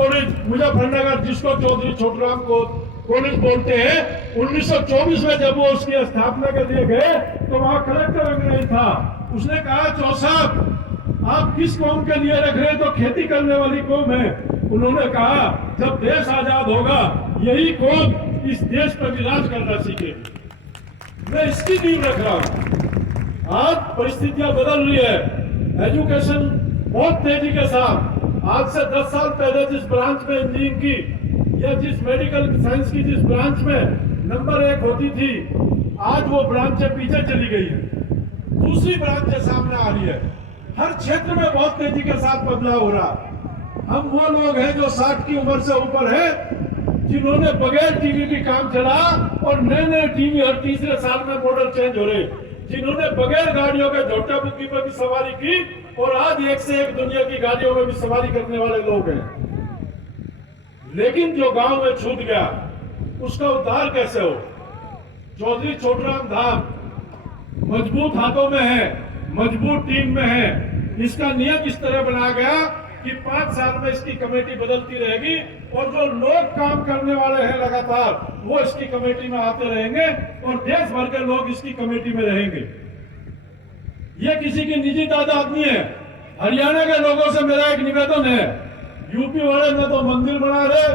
College Muzaffarnagar, जिसको चौधरी छोटूराम को college बोलते हैं, 1924 में जब वो उसकी स्थापना के लिए गए तो वहां कलेक्टर अंग्रेज था। उसने कहा, चौ साहब आप किस कौम के लिए रख रहे, तो खेती करने वाली कौम है। उन्होंने कहा, जब देश आजाद होगा यही कौम इस देश पर विराज करना सीखेगी। मैं इसकी नींव रख रहा हूं। आज परिस्थितियां बदल रही है, एजुकेशन बहुत तेजी के साथ, आज से 10 साल पहले जिस ब्रांच में इंजीनियरिंग की या जिस मेडिकल साइंस की जिस ब्रांच में नंबर 1 होती थी, आज वो ब्रांचें पीछे चली गई है, दूसरी ब्रांचें सामने आ रही है। हर क्षेत्र में बहुत तेजी के साथ बदलाव हो रहा। हम वो लोग हैं जो 60 की उम्र से ऊपर है, जिन्होंने बगैर टीवी भी काम चला, और नए नए टीवी हर तीसरे साल में मॉडल चेंज हो रहे, जिन्होंने बगैर गाड़ियों के झोटा बुग्गी पर भी सवारी की, और आज एक से एक दुनिया की गाड़ियों में भी सवारी करने वाले लोग हैं। लेकिन जो गांव में छूट गया उसका उद्धार कैसे हो? चौधरी छोटूराम धाम मजबूत हाथों में है, मजबूत टीम में है। इसका नियम इस तरह बनाया गया कि 5 साल में इसकी कमेटी बदलती रहेगी, और जो लोग काम करने वाले हैं लगातार वो इसकी कमेटी में आते रहेंगे, और देश भर के लोग इसकी कमेटी में रहेंगे। ये किसी की निजी तादाद नहीं है। हरियाणा के लोगों से मेरा एक निवेदन है, यूपी वाले न तो मंदिर बना रहे,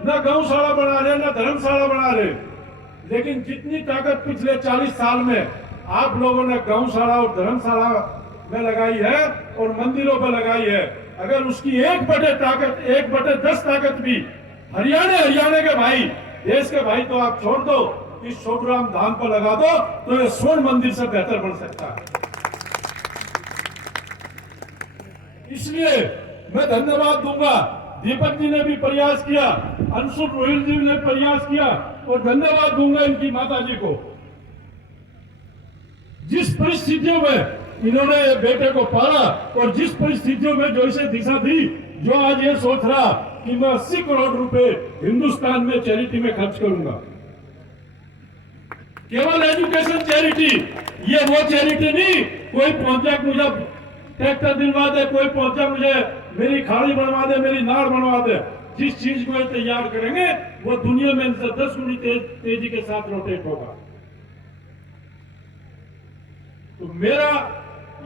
न गौशाला बना रहे, न धर्मशाला बना रहे, लेकिन जितनी ताकत पिछले 40 साल में आप लोगों ने गौशाला और धर्मशाला में लगाई है और मंदिरों पर लगाई है, अगर उसकी 1/10 ताकत भी हरियाणा के भाई, देश के भाई, तो आप छोड़ दो, इस छोटूराम धाम पर लगा दो, तो ये स्वर्ण मंदिर से बेहतर बन सकता है। इसलिए मैं धन्यवाद दूंगा, दीपक जी ने भी प्रयास किया, अंशुल रोहिल जी ने प्रयास किया, और धन्यवाद दूंगा इनकी माता जी को। जिस परिस्थितियों में इन्होंने बेटे को पाला, और जिस परिस्थितियों में जो इसे दिशा दी, जो आज ये सोच रहा कि मैं 80 करोड़ रुपए हिंदुस्तान में चैरिटी में खर्च करूंगा, केवल एजुकेशन चैरिटी, ये वो चैरिटी नहीं, कोई पहुंचा मुझे ट्रैक्टर दिलवा दे, कोई पहुंचा मुझे मेरी खाड़ी बनवा दे, मेरी नाड़ बनवा दे। जिस चीज को तैयार करेंगे वो दुनिया में 10 गुनी तेजी के साथ रोटेट होगा। तो मेरा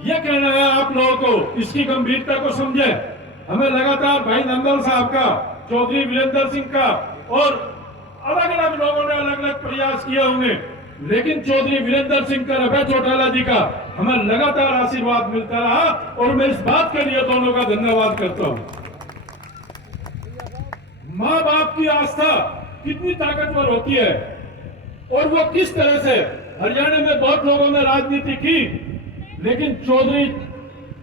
यह कहना है आप लोगों को, इसकी गंभीरता को समझे। हमें लगातार भाई नंदल साहब का, चौधरी वीरेंद्र सिंह का, और अलग अलग लोगों ने अलग अलग प्रयास किए होंगे, लेकिन चौधरी वीरेंद्र सिंह का, अभय चौटाला जी का हमें लगातार आशीर्वाद मिलता रहा, और मैं इस बात के लिए दोनों का धन्यवाद करता हूं। मां बाप की आस्था कितनी ताकतवर होती है, और वो किस तरह से हरियाणा में बहुत लोगों ने राजनीति की, लेकिन चौधरी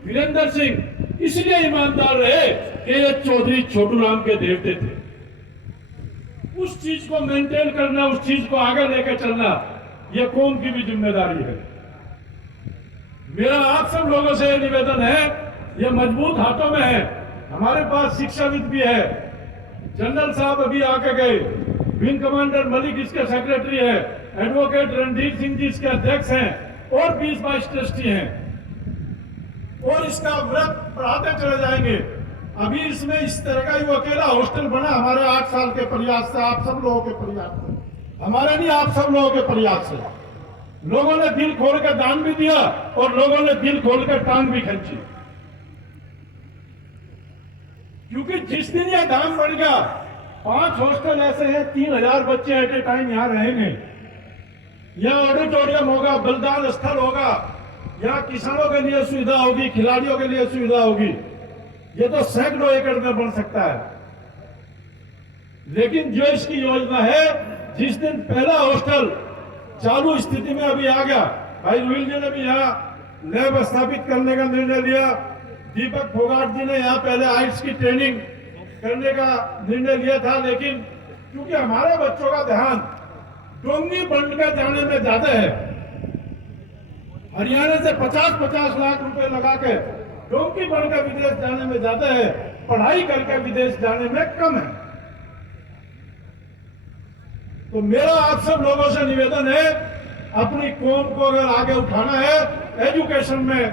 वीरेंद्र सिंह इसलिए ईमानदार रहे कि ये चौधरी छोटूराम के देवते थे। उस चीज को मेंटेन करना, उस चीज को आगे लेकर चलना, यह कौम की भी जिम्मेदारी है। मेरा आप सब लोगों से निवेदन है, यह मजबूत हाथों में है। हमारे पास शिक्षाविद भी है, जनरल साहब अभी आके गए, विंग कमांडर मलिक इसके सेक्रेटरी है, एडवोकेट रणधीर सिंह जी इसके अध्यक्ष हैं, और 20-22 ट्रस्टी हैं, और इसका व्रत पढ़ाते चले जाएंगे। अभी इसमें इस तरह का वो अकेला हॉस्टल बना हमारे 8 साल के प्रयास से, आप सब लोगों के प्रयास से, हमारे नहीं, आप सब लोगों के प्रयास से। लोगों ने दिल खोल कर दान भी दिया, और लोगों ने दिल खोल कर टांग भी खींची, क्योंकि जिस दिन यह दाम बढ़ गया, 5 हॉस्टल ऐसे हैं, 3000 बच्चे एट ए टाइम यहां रहेंगे। यह ऑडिटोरियम होगा, बलिदान स्थल होगा, यहाँ किसानों के लिए सुविधा होगी, खिलाड़ियों के लिए सुविधा होगी। ये तो सैकड़ों एकड़ में बन सकता है। लेकिन जो इसकी योजना है, जिस दिन पहला हॉस्टल चालू स्थिति में अभी आ गया, भाई रुहिल जी ने भी यहाँ लैब स्थापित करने का निर्णय लिया, दीपक फोगाट जी ने यहाँ पहले आइट्स की ट्रेनिंग करने का निर्णय लिया था, लेकिन क्योंकि हमारे बच्चों का ध्यान डोंगी बंद का जाने में ज्यादा है, हरियाणा से 50-50 लाख रुपए लगा के डोंगी बंद का विदेश जाने में ज्यादा है, पढ़ाई करके विदेश जाने में कम है। तो मेरा आप सब लोगों से निवेदन है, अपनी कौम को अगर आगे उठाना है, एजुकेशन में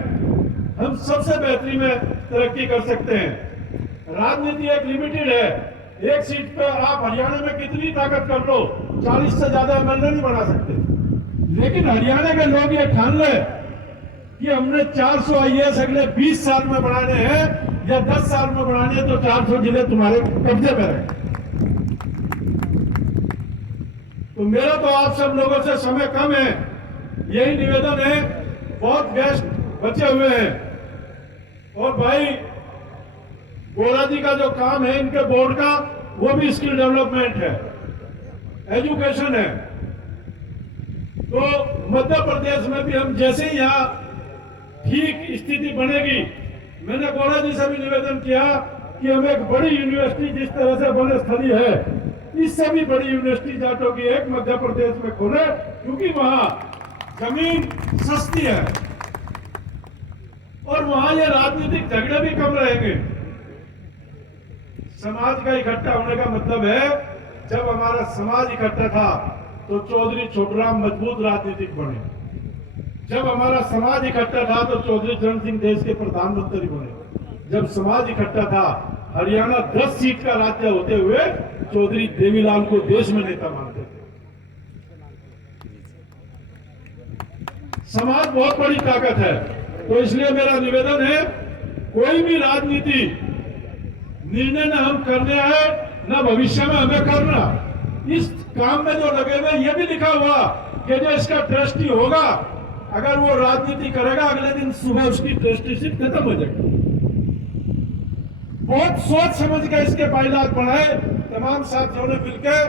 हम सबसे बेहतरीन में तरक्की कर सकते हैं। राजनीति एक लिमिटेड है। एक सीट पे आप हरियाणा में कितनी ताकत कर लो, 40 से ज्यादा एमएलए नहीं बना सकते। लेकिन हरियाणा के लोग ये ठान ले कि हमने 400 आईएएस अगले 20 साल में बनाने हैं या 10 साल में बनाने हैं, तो 400 जिले तुम्हारे कब्जे में रहे। तो मेरा तो आप सब लोगों से समय कम है, यही निवेदन है। बहुत गेस्ट बचे हुए हैं और भाई गोरा जी का जो काम है इनके बोर्ड का, वो भी स्किल डेवलपमेंट है, एजुकेशन है। तो मध्य प्रदेश में भी हम जैसे ही यहाँ ठीक स्थिति बनेगी, मैंने गोरा जी से भी निवेदन किया कि हम एक बड़ी यूनिवर्सिटी जिस तरह से बनस्थली है, इससे भी बड़ी यूनिवर्सिटी जाटों की एक मध्य प्रदेश में खोले, क्योंकि वहां जमीन सस्ती है और वहां ये राजनीतिक झगड़े भी कम रहेंगे। समाज का इकट्ठा होने का मतलब है, जब हमारा समाज इकट्ठा था तो चौधरी छोटूराम मजबूत राजनीतिक बने। जब हमारा समाज इकट्ठा था तो चौधरी चरण सिंह देश के प्रधानमंत्री बने। जब समाज इकट्ठा था, हरियाणा 10 सीट का राज्य होते हुए चौधरी देवीलाल को देश में नेता मानते थे। समाज बहुत बड़ी ताकत है। तो इसलिए मेरा निवेदन है, कोई भी राजनीति निर्णय न हम करने आए न भविष्य में हमें करना। इस काम में जो लगे हुए, ये भी लिखा हुआ कि जो इसका ट्रस्टी होगा, अगर वो राजनीति करेगा, अगले दिन सुबह उसकी ट्रस्टीशिप खत्म हो जाएगी। बहुत सोच समझ के इसके पायलाट बनाए। तमाम साथियों ने मिलकर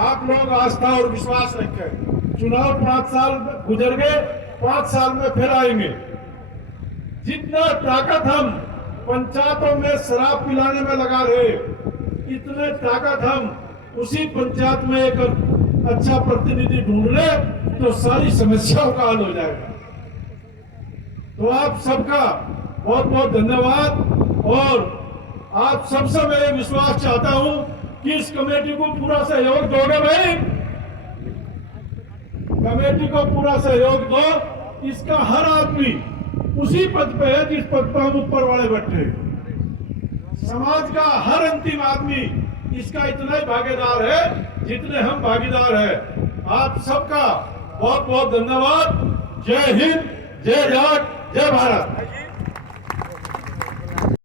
आप लोग आस्था और विश्वास रखें। चुनाव 5 साल गुजर गए, 5 साल में फिर आएंगे। जितना ताकत हम पंचायतों में शराब पिलाने में लगा रहे, इतने ताकत हम उसी पंचायत में एक अच्छा प्रतिनिधि ढूंढ ले तो सारी समस्याओं का हल हो जाएगा। तो आप सबका बहुत बहुत धन्यवाद और आप सबसे मैं विश्वास चाहता हूं कि इस कमेटी को पूरा सहयोग दोगे भाई। कमेटी को पूरा सहयोग दो। इसका हर आदमी उसी पद पे है जिस पद पर हम ऊपर वाले बैठे। समाज का हर अंतिम आदमी इसका इतना ही भागीदार है जितने हम भागीदार हैं। आप सबका बहुत बहुत धन्यवाद। जय हिंद, जय जाट, जय भारत।